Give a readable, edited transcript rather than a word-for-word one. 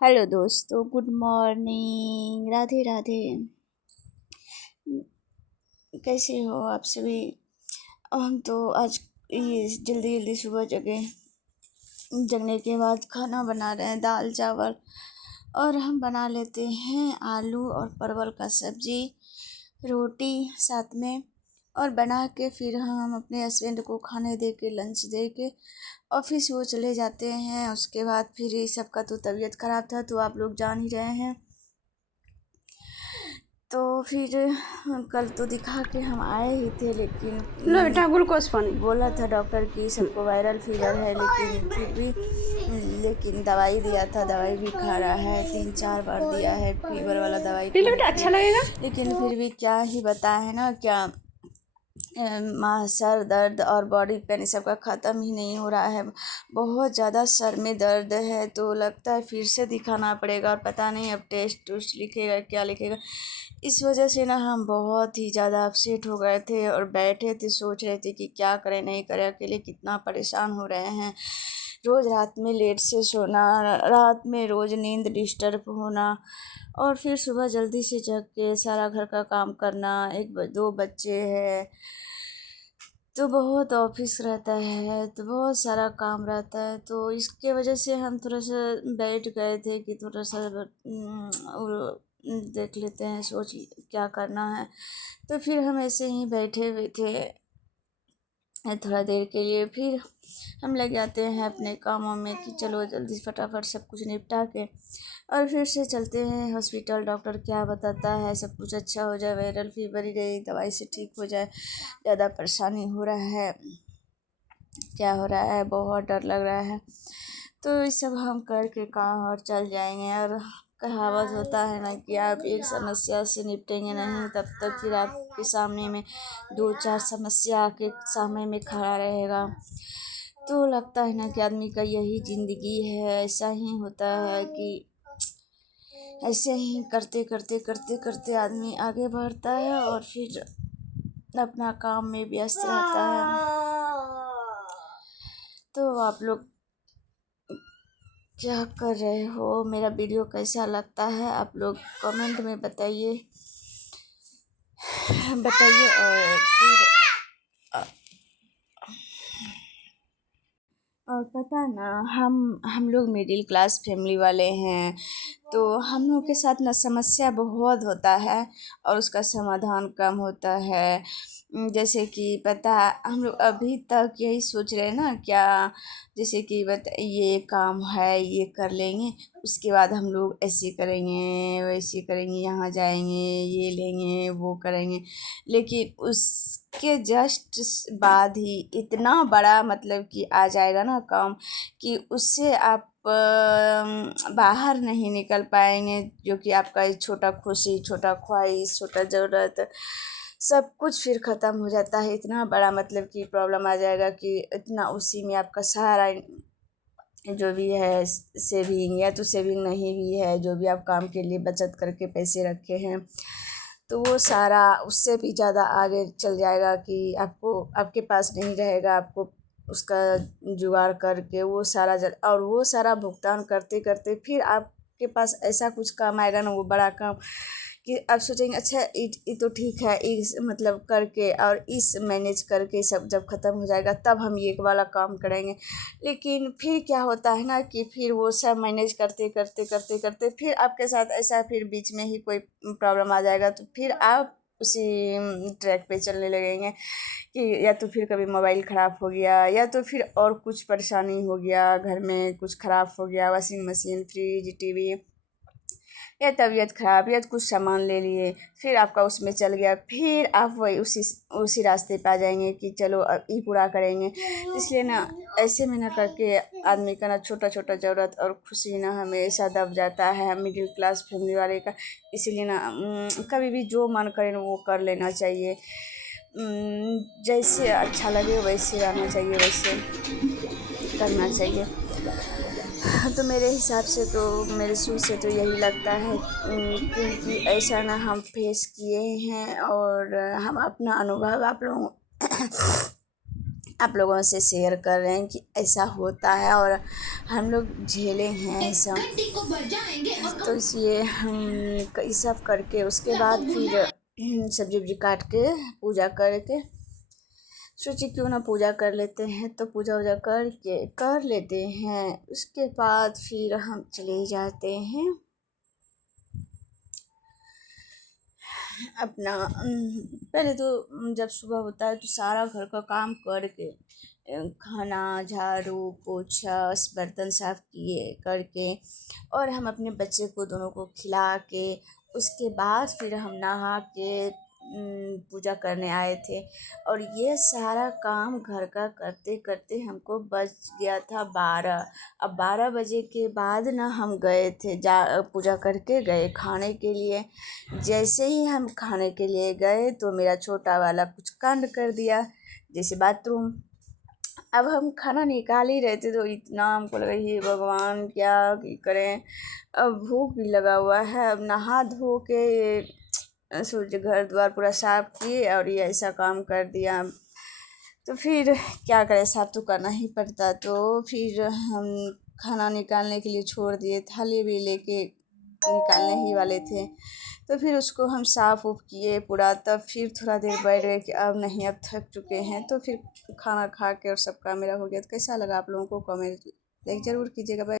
Hello दोस्तों, good morning, Radhe Radhe. कैसे हो आप सभी? हम तो आज ये जल्दी जल्दी सुबह जगने के बाद खाना बना रहे हैं, दाल चावल। और हम बना लेते हैं आलू और परवल का सब्जी, रोटी साथ में। और बना के फिर हम अपने हस्बैंड को खाने दे के, लंच दे के ऑफिस वो चले जाते हैं। उसके बाद फिर ये सबका तो तबीयत ख़राब था, तो आप लोग जान ही रहे हैं। तो फिर कल तो दिखा के हम आए ही थे, लेकिन लो बेटा ग्लूकोज पानी। बोला था डॉक्टर की सबको वायरल फीवर है, लेकिन फिर भी दवाई दिया था, दवाई भी खा रहा है, 3-4 बार दिया है फीवर वाला दवाई पी लो खाने बेटा, के अच्छा लिए। लगेगा। लेकिन फिर भी क्या ही बताए ना, क्या सर दर्द और बॉडी पेन सबका ख़त्म ही नहीं हो रहा है। बहुत ज़्यादा सर में दर्द है, तो लगता है फिर से दिखाना पड़ेगा। और पता नहीं अब टेस्ट उस्ट लिखेगा क्या लिखेगा। इस वजह से ना हम बहुत ही ज़्यादा अपसेट हो गए थे और बैठे थे, सोच रहे थे कि क्या करें नहीं करें, अकेले कितना परेशान हो रहे हैं। रोज़ रात में लेट से सोना, रात में रोज़ नींद डिस्टर्ब होना, और फिर सुबह जल्दी से जग के सारा घर का काम करना। 2 बच्चे हैं, तो बहुत ऑफिस रहता है, तो बहुत सारा काम रहता है। तो इसके वजह से हम थोड़ा सा बैठ गए थे कि थोड़ा सा देख लेते हैं, सोच क्या करना है। तो फिर हम ऐसे ही बैठे हुए थे थोड़ा देर के लिए। फिर हम लग जाते हैं अपने कामों में कि चलो जल्दी फटाफट सब कुछ निपटा के और फिर से चलते हैं हॉस्पिटल। डॉक्टर क्या बताता है, सब कुछ अच्छा हो जाए, वायरल फीवर ही रही, दवाई से ठीक हो जाए। ज़्यादा परेशानी हो रहा है, क्या हो रहा है, बहुत डर लग रहा है। तो ये सब हम करके काम और चल जाएंगे। और कहावत होता है ना कि आप एक समस्या से निपटेंगे नहीं, तब तक फिर आपके सामने में 2-4 समस्या आपके सामने में खड़ा रहेगा। तो लगता है ना कि आदमी का यही ज़िंदगी है, ऐसा ही होता है कि ऐसे ही करते करते करते करते आदमी आगे बढ़ता है और फिर अपना काम में व्यस्त रहता है। तो आप लोग क्या कर रहे हो? मेरा वीडियो कैसा लगता है आप लोग कमेंट में बताइए बताइए। और पता ना, हम लोग मिडिल क्लास फैमिली वाले हैं, तो हम लोग के साथ ना समस्या बहुत होता है और उसका समाधान कम होता है। जैसे कि पता, हम लोग अभी तक यही सोच रहे हैं ना क्या, जैसे कि ये काम है ये कर लेंगे, उसके बाद हम लोग ऐसे करेंगे वैसे करेंगे, यहाँ जाएंगे, ये लेंगे वो करेंगे। लेकिन उसके जस्ट बाद ही इतना बड़ा मतलब कि आ जाएगा ना काम, कि उससे आप बाहर नहीं निकल पाएंगे। जो कि आपका एक छोटा खुशी, छोटा ख्वाहिश, छोटा ज़रूरत, सब कुछ फिर ख़त्म हो जाता है। इतना बड़ा मतलब कि प्रॉब्लम आ जाएगा कि इतना उसी में आपका सारा जो भी है सेविंग, या तो सेविंग नहीं भी है, जो भी आप काम के लिए बचत करके पैसे रखे हैं, तो वो सारा उससे भी ज़्यादा आगे चल जाएगा कि आपको आपके पास नहीं रहेगा। आपको उसका जुगाड़ करके वो सारा और वो सारा भुगतान करते करते फिर आपके पास ऐसा कुछ काम आएगा ना, वो बड़ा काम, कि आप सोचेंगे अच्छा ये तो ठीक है, इस मतलब करके और इस मैनेज करके सब जब ख़त्म हो जाएगा तब हम ये वाला काम करेंगे। लेकिन फिर क्या होता है ना कि फिर वो सब मैनेज करते करते करते करते फिर आपके साथ ऐसा, फिर बीच में ही कोई प्रॉब्लम आ जाएगा, तो फिर आप उसी ट्रैक पे चलने लगेंगे कि या तो फिर कभी मोबाइल ख़राब हो गया, या तो फिर और कुछ परेशानी हो गया, घर में कुछ ख़राब हो गया, वॉशिंग मशीन, फ्रिज, टीवी, या तबीयत ख़राब, या कुछ सामान ले लिए, फिर आपका उसमें चल गया, फिर आप वही उसी रास्ते पे आ जाएंगे कि चलो अब ये पूरा करेंगे। इसलिए ना ऐसे में ना करके आदमी का ना छोटा छोटा ज़रूरत और खुशी ना हमेशा दब जाता है मिडिल क्लास फैमिली वाले का। इसीलिए ना कभी भी जो मन करे ना वो कर लेना चाहिए। जैसे अच्छा लगे वैसे रहना चाहिए, वैसे करना चाहिए। तो मेरे हिसाब से तो, मेरे शुरू से तो यही लगता है, क्योंकि ऐसा ना हम फेस किए हैं और हम अपना अनुभव आप लोगों आप लोगों से शेयर कर रहे हैं कि ऐसा होता है और हम लोग झेले हैं ऐसा। तो इसलिए हम ये सब करके उसके बाद फिर सब्जी उब्जी काट के पूजा करके सोचे क्यों ना पूजा कर लेते हैं, तो पूजा वूजा करके कर लेते हैं। उसके बाद फिर हम चले जाते हैं अपना पहले तो जब सुबह होता है तो सारा घर का काम करके खाना झाड़ू पोछा बर्तन साफ़ किए करके और हम अपने बच्चे को दोनों को खिला के उसके बाद फिर हम नहा के पूजा करने आए थे। और ये सारा काम घर का करते करते हमको बज गया था 12। अब 12 बजे के बाद ना हम गए थे पूजा करके गए खाने के लिए। जैसे ही हम खाने के लिए गए तो मेरा छोटा वाला कुछ कांड कर दिया, जैसे बाथरूम। अब हम खाना निकाल ही रहे थे तो इतना हमको लगा ये भगवान क्या करें। अब भूख भी लगा हुआ है, अब नहा धो के सूर्य घर द्वार पूरा साफ किए और ये ऐसा काम कर दिया। तो फिर क्या करें, साफ तो करना ही पड़ता। तो फिर हम खाना निकालने के लिए छोड़ दिए, थाली भी लेके निकालने ही वाले थे। तो फिर उसको हम साफ़ उफ किए पूरा, तब फिर थोड़ा देर बैठ गए कि अब नहीं, अब थक चुके हैं। तो फिर खाना खा के और सब काम मेरा हो गया। तो कैसा लगा आप लोगों को कमेंट लाइक ज़रूर कीजिएगा।